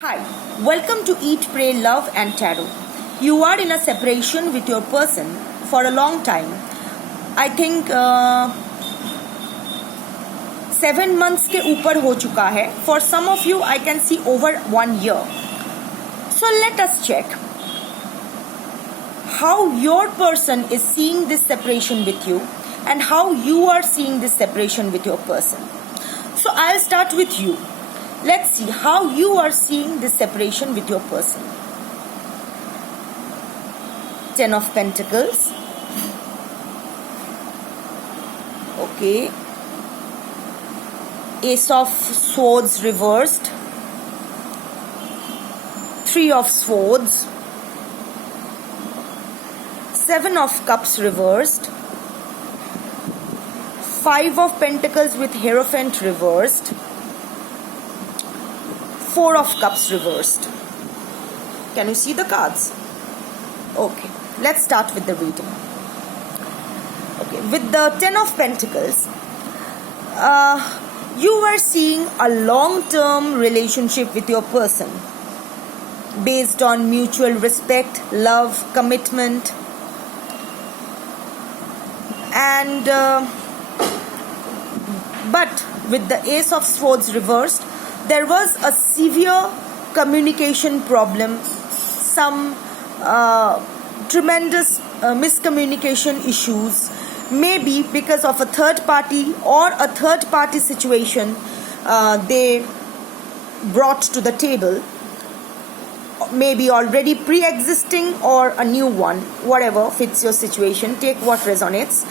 Hi, welcome to Eat, Pray, Love and Tarot. You are in a separation with your person for a long time. I think 7 months के ऊपर हो चुका है. For some of you, I can see over 1 year. So let us check how your person is seeing this separation with you and how you are seeing this separation with your person. So I'll start with you. Let's see how you are seeing this separation with your person. 10 of Pentacles. Okay. Ace of Swords reversed. 3 of Swords. 7 of Cups reversed. 5 of Pentacles with Hierophant reversed. 4 of Cups reversed. Can you see the cards? Okay, let's start with the reading. Okay, with the 10 of Pentacles, you are seeing a long-term relationship with your person based on mutual respect, love, commitment, and but with the Ace of Swords reversed, there was a severe communication problem, some tremendous miscommunication issues, maybe because of a third party or a third party situation they brought to the table, maybe already pre-existing or a new one, whatever fits your situation. Take what resonates.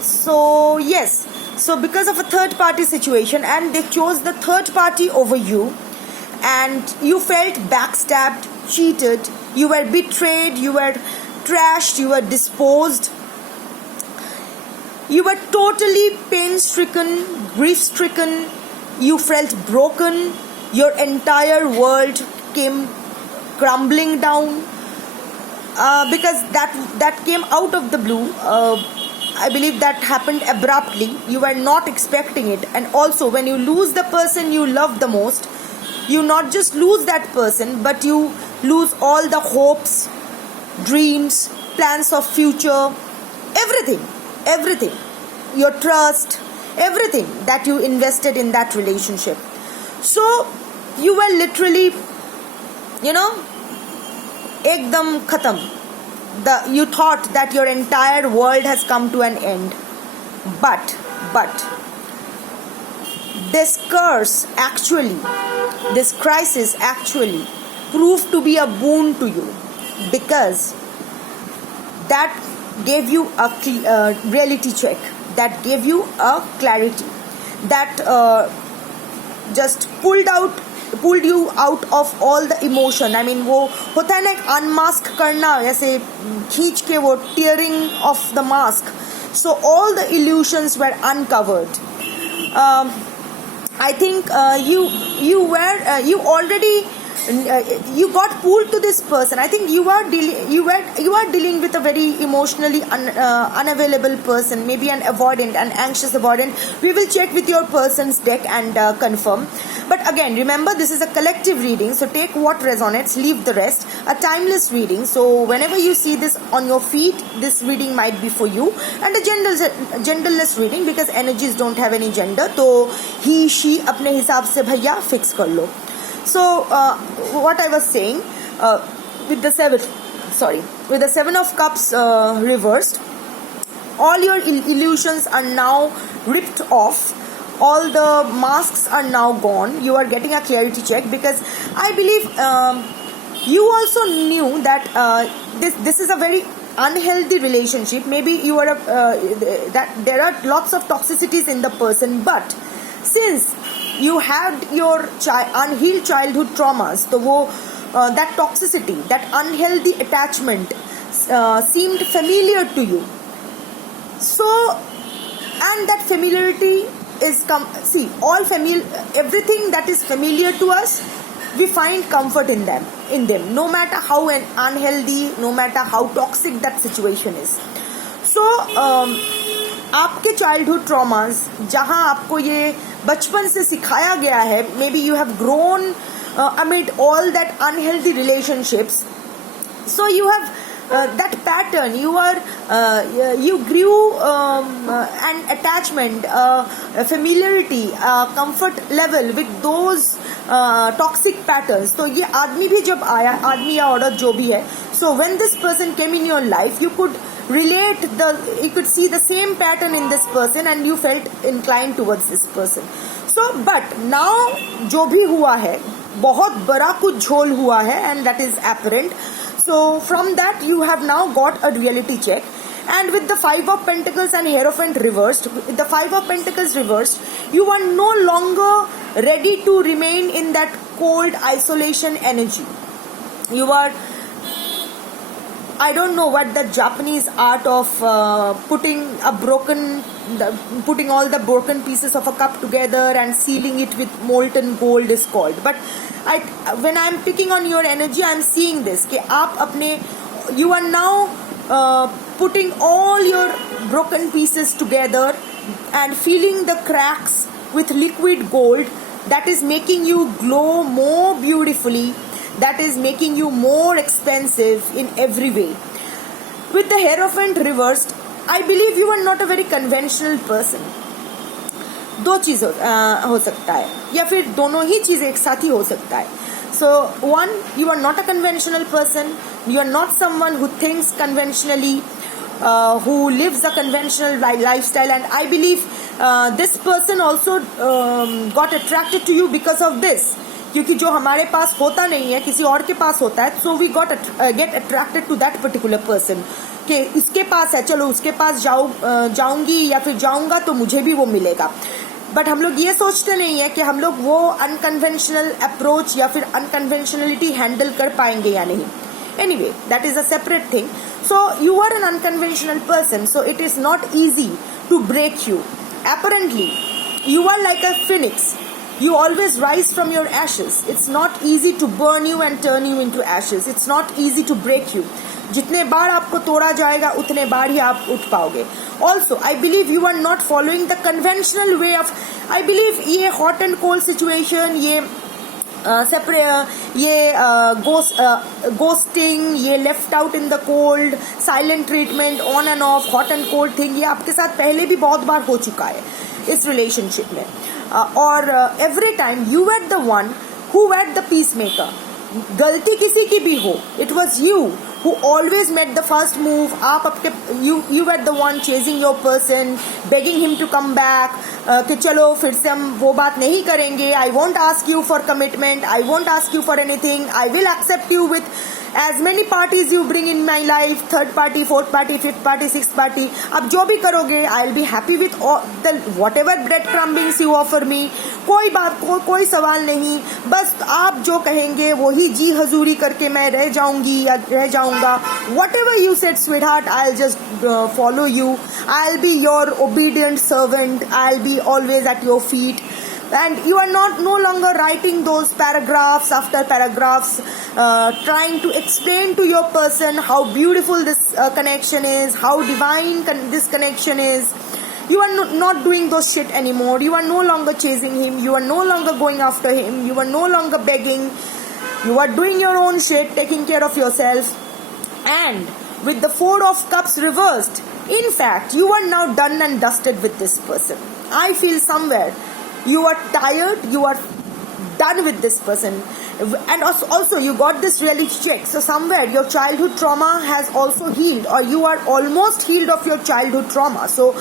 So yes, so because of a third party situation, and they chose the third party over you, and you felt backstabbed, cheated, you were betrayed, you were trashed, you were disposed, you were totally pain stricken, grief stricken, you felt broken, your entire world came crumbling down because that came out of the blue. I believe that happened abruptly. You were not expecting it. And also, when you lose the person you love the most, you not just lose that person, but you lose all the hopes, dreams, plans of future, everything, your trust, everything that you invested in that relationship. So you were literally, ekdam khatam. You thought that your entire world has come to an end, but this crisis actually proved to be a boon to you, because that gave you a reality check, that gave you a clarity, that just pulled you out of all the emotion. I mean, वो होता है ना एक unmask करना, ऐसे खींच के वो tearing of the mask. So all the illusions were uncovered. I think you got pulled to this person. I think you are dealing with a very emotionally unavailable person, maybe an avoidant, an anxious avoidant. We will check with your person's deck and confirm. But again, remember, this is a collective reading, so take what resonates, leave the rest. A timeless reading, so whenever you see this on your feed, this reading might be for you. And a genderless reading, because energies don't have any gender. So he, she, अपने हिसाब से भैया fix कर लो. So what I was saying, with the 7 of Cups reversed, all your illusions are now ripped off. All the masks are now gone. You are getting a clarity check, because I believe you also knew that this is a very unhealthy relationship. Maybe you are that there are lots of toxicities in the person, but since you had your unhealed childhood traumas, so that toxicity, that unhealthy attachment seemed familiar to you. So, and that familiarity is everything that is familiar to us, we find comfort in them, no matter how unhealthy, no matter how toxic that situation is. So आपके childhood traumas जहां आपको ये बचपन से सिखाया गया है, may be you have grown amid all that unhealthy relationships, so you have that pattern, you grew an attachment, familiarity, comfort level with those toxic patterns. तो ये आदमी भी जब आया, आदमी या औरत जो भी है, so when this person came in your life, you could you could see the same pattern in this person and you felt inclined towards this person. So but now जो भी हुआ है, बहुत बड़ा कुछ झोल हुआ है, and that is apparent. So from that you have now got a reality check, and with the 5 of Pentacles and Hierophant reversed, with the 5 of Pentacles reversed, you are no longer ready to remain in that cold isolation energy. You are, I don't know what the Japanese art of putting all the broken pieces of a cup together and sealing it with molten gold is called. But when I am picking on your energy, I am seeing this कि आप अपने, you are now putting all your broken pieces together and filling the cracks with liquid gold that is making you glow more beautifully, that is making you more expensive in every way. With the Hierophant reversed, I believe you are not a very conventional person. दो चीज हो सकता है, या फिर दोनों ही चीजें एक साथ ही हो सकता है. So one, you are not a conventional person, you are not someone who thinks conventionally, who lives a conventional lifestyle, and I believe this person also got attracted to you because of this. क्योंकि जो हमारे पास होता नहीं है किसी और के पास होता है, so we get attracted to that particular person कि इसके पास है, चलो उसके पास जाऊंगी या फिर जाऊंगा तो मुझे भी वो मिलेगा. बट हम लोग ये सोचते नहीं है कि हम लोग वो अनकन्वेंशनल अप्रोच या फिर अनकन्वेंशनलिटी हैंडल कर पाएंगे या नहीं. Anyway, that is a separate thing. So you are an unconventional person, so it is not easy to break you. Apparently, you are like a phoenix. You always rise from your ashes. It's not easy to burn you and turn you into ashes. It's not easy to break you. जितने बार आपको तोड़ा जाएगा उतने बार ही आप उठ पाओगे. Also, I believe you are not following the conventional way of. I believe ये hot and cold situation, ये ghosting, ये left out in the cold, silent treatment, on and off, hot and cold thing, ये आपके साथ पहले भी बहुत बार हो चुका है इस relationship में. और every time you were the one who were the peacemaker. गलती किसी की भी हो, it was you who always made the first move. आप आपके you were the one chasing your person, begging him to come back, कि चलो फिर से हम वो बात नहीं करेंगे. I won't ask you for commitment, I won't ask you for anything, I will accept you with as many parties you bring in my life, third party, fourth party, fifth party, sixth party. अब जो भी करोगे, I'll be happy with all the whatever breadcrumbings you offer me. कोई बात कोई सवाल नहीं, बस आप जो कहेंगे वही जी हजूरी करके मैं रह जाऊंगी या रह जाऊंगा. Whatever you said, sweetheart, I'll just follow you. I'll be your obedient servant. I'll be always at your feet. And you are no longer writing those paragraphs after paragraphs, trying to explain to your person how beautiful this connection is, how divine this connection is. You are not doing those shit anymore. You are no longer chasing him. You are no longer going after him. You are no longer begging. You are doing your own shit, taking care of yourself. And with the 4 of Cups reversed, in fact, you are now done and dusted with this person. I feel somewhere you are tired, you are done with this person, and also you got this reality check. So somewhere your childhood trauma has also healed, or you are almost healed of your childhood trauma. So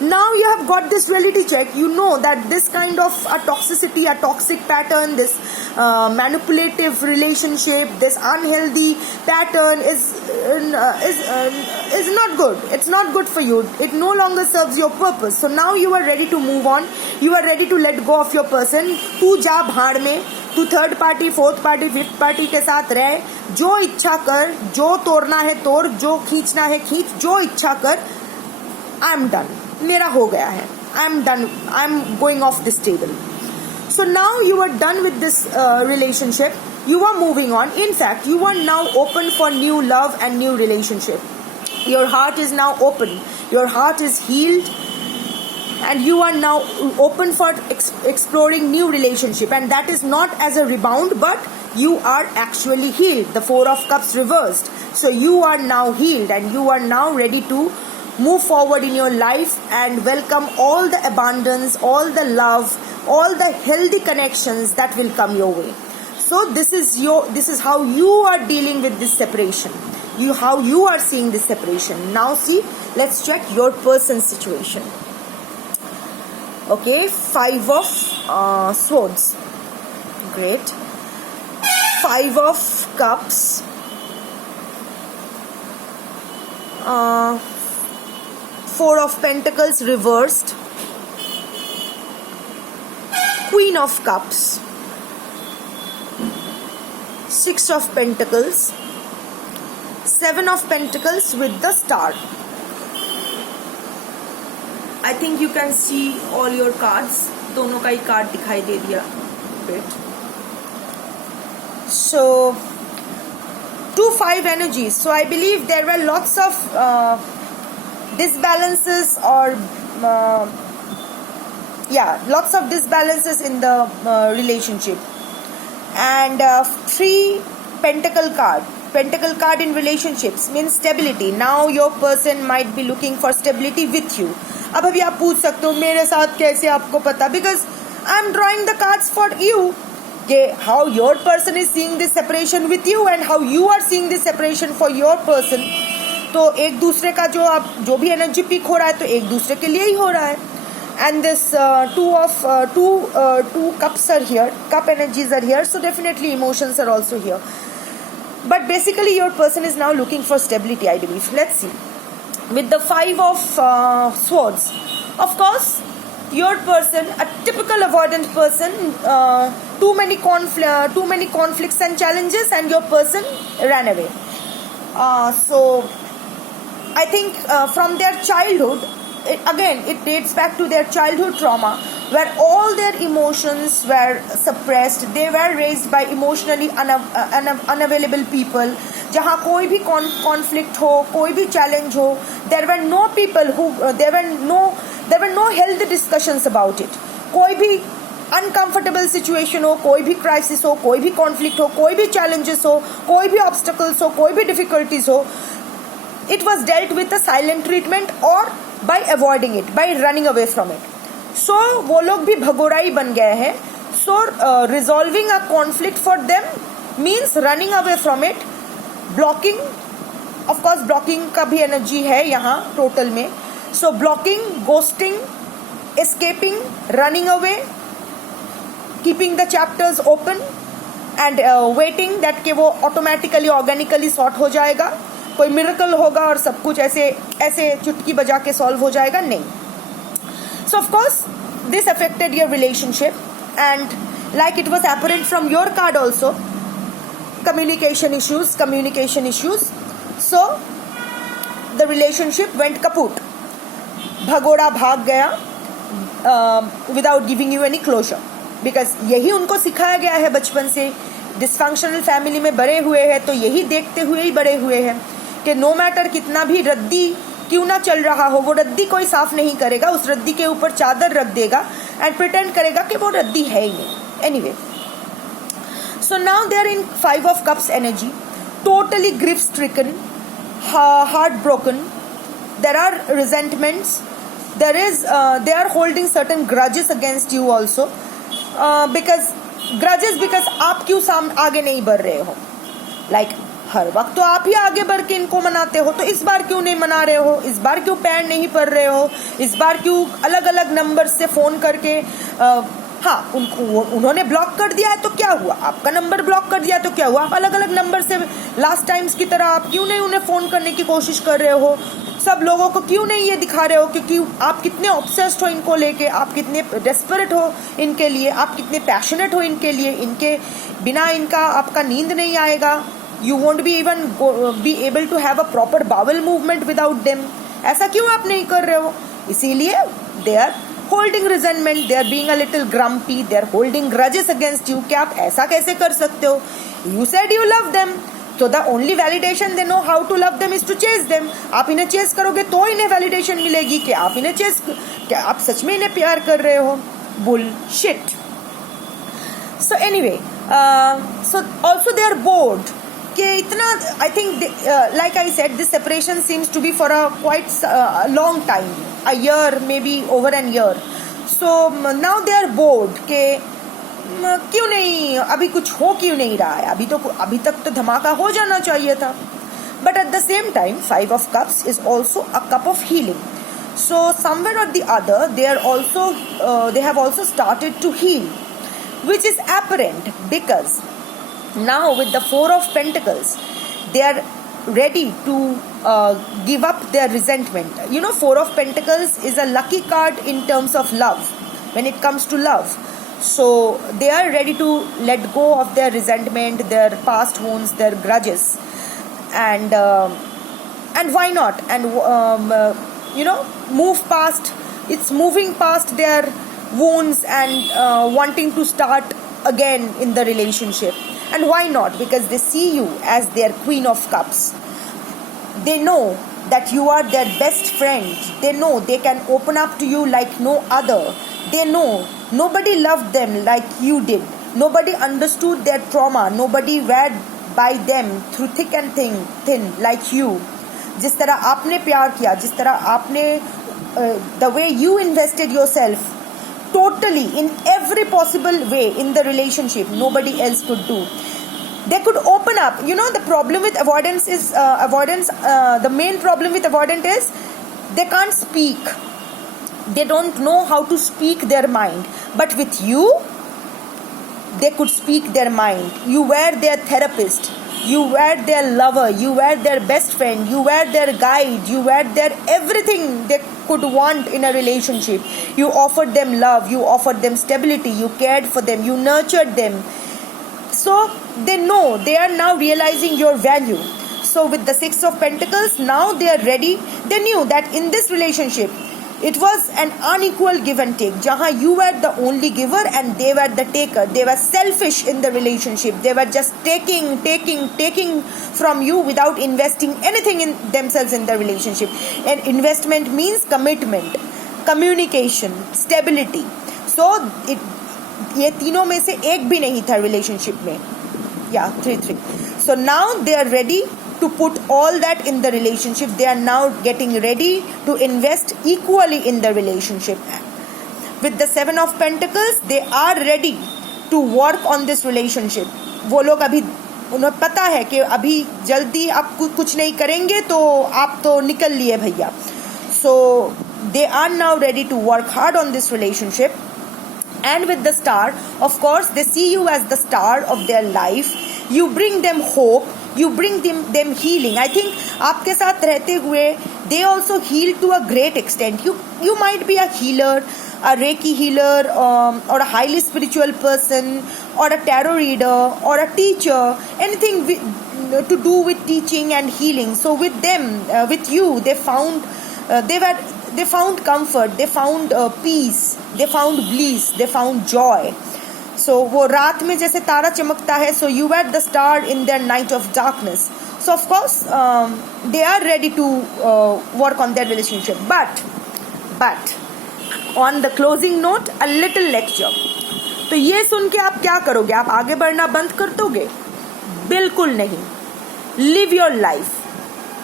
now you have got this reality check. You know that this kind of a toxicity, a toxic pattern, this manipulative relationship, this unhealthy pattern is not good. It's not good for you. It no longer serves your purpose. So now you are ready to move on. You are ready to let go of your person. तू जा भाड़ में, तू third party, fourth party, fifth party के साथ रह, जो इच्छा कर, जो तोड़ना है तोड़, जो खींचना है खींच, जो इच्छा कर. I am done. मेरा हो गया है. I am done. I am going off this table. So now you are done with this relationship. You are moving on. In fact, you are now open for new love and new relationship. Your heart is now open. Your heart is healed. and you are now open for exploring new relationship, and that is not as a rebound, but you are actually healed. The Four of Cups reversed. So you are now healed and you are now ready to move forward in your life and welcome all the abundance, all the love, all the healthy connections that will come your way. So this is how you are dealing with this separation. How you are seeing this separation. Now see, let's check your person's situation. Okay, Five of Swords. Great. Five of Cups. Four of Pentacles reversed. Queen of Cups. Six of Pentacles. Seven of Pentacles with the Star. I think you can see all your cards. दोनों का ही card दिखाई दे दिया. Great. So 2-5 energies. So I believe there were lots of disbalances or lots of disbalances in the relationship. And 3 Pentacle card. Pentacle card in relationships means stability. Now your person might be looking for stability with you. अब अभी आप पूछ सकते हो मेरे साथ कैसे आपको पता? Because I am drawing the cards for you. How your person is seeing this separation with you and how you are seeing this separation for your person. तो एक दूसरे का जो भी एनर्जी पिक हो रहा है तो एक दूसरे के लिए ही हो रहा है. And this two cups are here, cup energies are here, so definitely emotions are also here. But basically your person is now looking for stability, I believe. Let's see. With the Five of Swords, of course, your person, a typical avoidant person, too many conflicts and challenges, and your person ran away. So I think from their childhood, it dates back to their childhood trauma, where all their emotions were suppressed. They were raised by emotionally unavailable people. जहाँ कोई भी conflict हो, कोई भी challenge हो, there were no people who there were no healthy discussions about it. कोई भी uncomfortable situation हो, कोई भी crisis हो, कोई भी conflict हो, कोई भी challenges हो, कोई भी obstacles हो, कोई भी difficulties हो, it was dealt with a silent treatment or by avoiding it, by running away from it. So वो लोग भी भगोड़ाई बन गए हैं. So resolving a conflict for them means running away from it. Blocking, of course blocking का भी energy है यहाँ total में. So blocking, ghosting, escaping, running away, keeping the chapters open and waiting that कि वो automatically, organically sort हो जाएगा. कोई मिरेकल होगा और सब कुछ ऐसे चुटकी बजा के सॉल्व हो जाएगा, नहीं. So of course this affected your relationship, and like it was apparent from your card also, communication issues. So the relationship went kaput. भगोड़ा भाग गया without giving you any closure, because यही उनको सिखाया गया है बचपन से. डिसफंक्शनल फैमिली में बड़े हुए हैं तो यही देखते हुए ही बड़े हुए हैं कि नो मैटर कितना भी रद्दी क्यों ना चल रहा हो, वो रद्दी कोई साफ नहीं करेगा, उस रद्दी के ऊपर चादर रख देगा एंड प्रिटेंड करेगा कि वो रद्दी है ही नहीं. Anyway, so now they are in Five of Cups energy, totally grief stricken, heartbroken. There are resentments. They are holding certain grudges against you also, because आप क्यों आगे नहीं बढ़ रहे हो. Like हर वक्त तो आप ही आगे बढ़ के इनको मनाते हो, तो इस बार क्यों नहीं मना रहे हो, इस बार क्यों पैर नहीं पड़ रहे हो, इस बार क्यों अलग अलग नंबर से फोन करके उन्होंने ब्लॉक कर दिया है तो क्या हुआ, आपका नंबर ब्लॉक कर दिया तो क्या हुआ, आप अलग अलग नंबर से लास्ट टाइम्स की तरह आप क्यों नहीं उन्हें फोन करने की कोशिश कर रहे हो, सब लोगों को क्यों नहीं ये दिखा रहे हो क्योंकि आप कितने ऑब्सेस्ड हो इनको लेके, आप कितने डेस्परेट हो इनके लिए, आप कितने पैशनेट हो इनके लिए, इनके बिना इनका आपका नींद नहीं आएगा. You won't be even be able to have a proper bowel movement without them. ऐसा क्यों आप नहीं कर रहे हो? इसीलिए they are holding resentment, they are being a little grumpy, they are holding grudges against you. कि आप ऐसा कैसे कर सकते हो? You said you love them, So the only validation they know how to love them is to chase them. आप इन्हें chess करोगे तो इन्हें validation मिलेगी कि आप इन्हें चेस, क्या आप सच में इन्हें प्यार कर रहे हो. Bullshit. So anyway, so also they are bored. कि इतना, I think like I said, this separation seems to be for a quite long time, a year, maybe over an year. So now they are bored कि क्यों नहीं अभी कुछ हो क्यों नहीं रहा है, अभी तक तो धमाका हो जाना चाहिए था. But at the same time, Five of Cups is also a cup of healing. So somewhere or the other, they have also started to heal, which is apparent because now with the Four of Pentacles, they are ready to give up their resentment. You know, Four of Pentacles is a lucky card in terms of love, when it comes to love. So they are ready to let go of their resentment, their past wounds, their grudges, and why not? And move past. It's moving past their wounds and wanting to start again in the relationship. And why not? Because they see you as their Queen of Cups. They know that you are their best friend. They know they can open up to you like no other. They know nobody loved them like you did. Nobody understood their trauma. Nobody read by them through thick and thin like you. जिस तरह आपने प्यार किया, जिस तरह आपने the way you invested yourself totally in every possible way in the relationship, nobody else could do. They could open up. You know, the problem with avoidance is the main problem with avoidant is they can't speak. They don't know how to speak their mind. But with you, they could speak their mind. You were their therapist. You were their lover. You were their best friend. You were their guide. You were their everything they could want in a relationship. You offered them love. You offered them stability. You cared for them. You nurtured them. So they know, they are now realizing your value. So with the Six of Pentacles, now they are ready. They knew that in this relationship, it was an unequal give and take. Jahan you were the only giver and they were the taker. They were selfish in the relationship. They were just taking from you without investing anything in themselves in the relationship. And investment means commitment, communication, stability. So ये तीनों में से एक भी नहीं था relationship में. Yeah, 3. So now they are ready to put all that in the relationship. They are now getting ready to invest equally in the relationship. With the Seven of Pentacles, they are ready to work on this relationship. वो लोग अभी उन्हें पता है कि अभी जल्दी आप कुछ नहीं करेंगे तो आप तो निकल लिए भैया. So they are now ready to work hard on this relationship. And with the Star, of course, they see you as the star of their life. You bring them hope. You bring them healing. I think आपके साथ रहते हुए they also heal to a great extent. You might be a healer, a Reiki healer, or a highly spiritual person, or a tarot reader, or a teacher. Anything to do with teaching and healing. So with them, with you, they found comfort, they found peace, they found bliss, they found joy. So वो रात में जैसे तारा चमकता है, so you were the star in their night of darkness. So of course they are ready to work on their relationship. But on the closing note, a little lecture. तो ये सुन के आप क्या करोगे? आप आगे बढ़ना बंद कर दोगे? बिल्कुल नहीं. Live your life.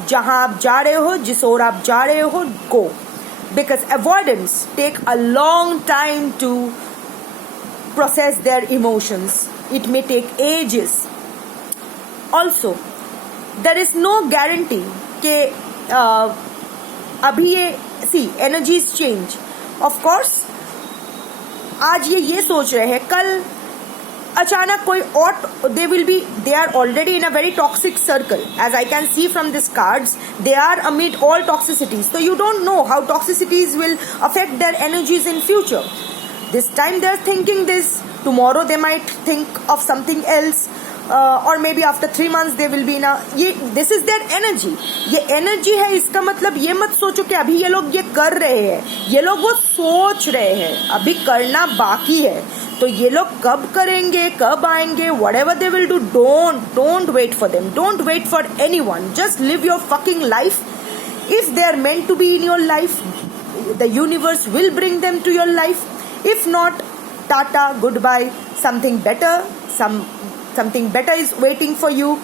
जहां आप जा रहे हो, जिस ओर आप जा रहे हो, go. Because avoidants take a long time to process their emotions. It may take ages. Also, there is no guarantee कि अभी ये energies change. Of course, आज ये सोच रहे हैं, कल अचानक कोई और they are already in a very toxic circle. As I can see from these cards, they are amid all toxicities. So you don't know how toxicities will affect their energies in future. This time they are thinking this. Tomorrow they might think of something else. Or maybe after 3 months they will be in a. This is their energy. ये energy है, इसका मतलब ये मत सोचो कि अभी ये लोग ये कर रहे हैं. ये लोग वो सोच रहे हैं. अभी करना बाकी है. तो ये लोग कब करेंगे, कब आएंगे, whatever they will do, don't wait for them. Don't wait for anyone. Just live your fucking life. If they are meant to be in your life, the universe will bring them to your life. If not, tata, goodbye. Something better is waiting for you,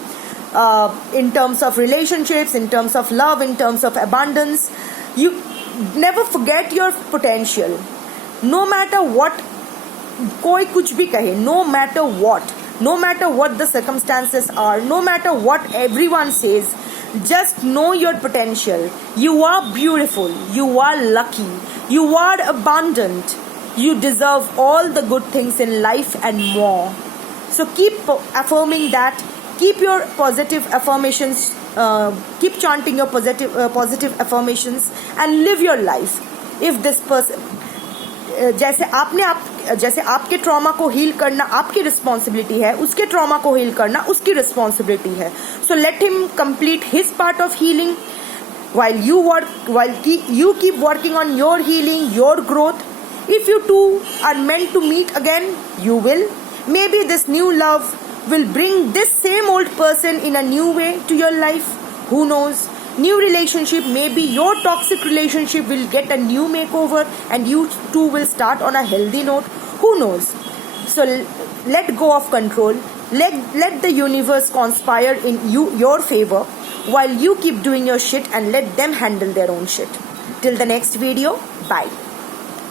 in terms of relationships, in terms of love, in terms of abundance. You never forget your potential. No matter what कोई कुछ भी कहे, no matter what the circumstances are, no matter what everyone says, just know your potential. You are beautiful, you are lucky, you are abundant, you deserve all the good things in life and more. So keep affirming that, keep your positive affirmations, keep chanting your positive affirmations and live your life. If this person, जैसे आपके trauma को heal करना आपकी responsibility है, उसके trauma को heal करना उसकी रिस्पॉन्सिबिलिटी है. So let him complete his part of healing while you keep working on your healing, your growth. If you two are meant to meet again, you will. Maybe this new love will bring this same old person in a new way to your life. Who knows? New relationship, maybe your toxic relationship will get a new makeover and you two will start on a healthy note. Who knows? So let go of control. Let the universe conspire in your favor while you keep doing your shit and let them handle their own shit. Till the next video, bye.